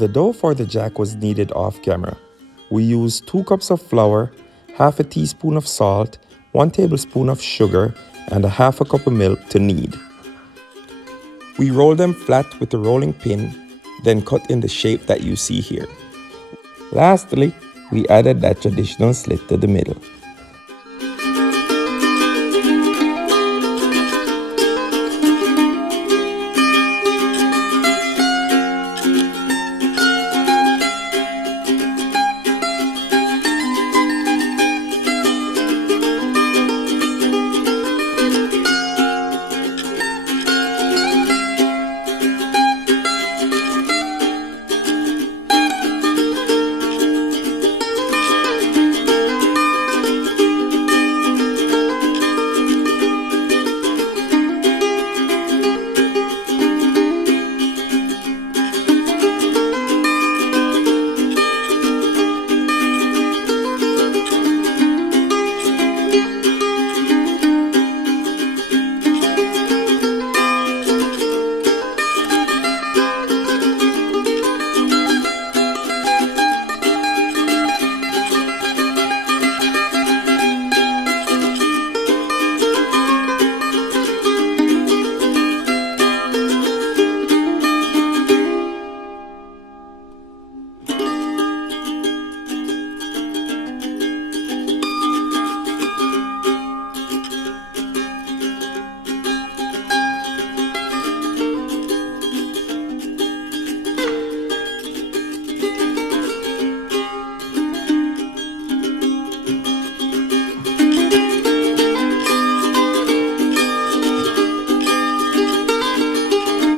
The dough for the jack was kneaded off camera. We used 2 cups of flour, half a teaspoon of salt, 1 tablespoon of sugar, and a half a cup of milk to knead. We roll them flat with a rolling pin, then cut in the shape that you see here. Lastly, we added that traditional slit to the middle.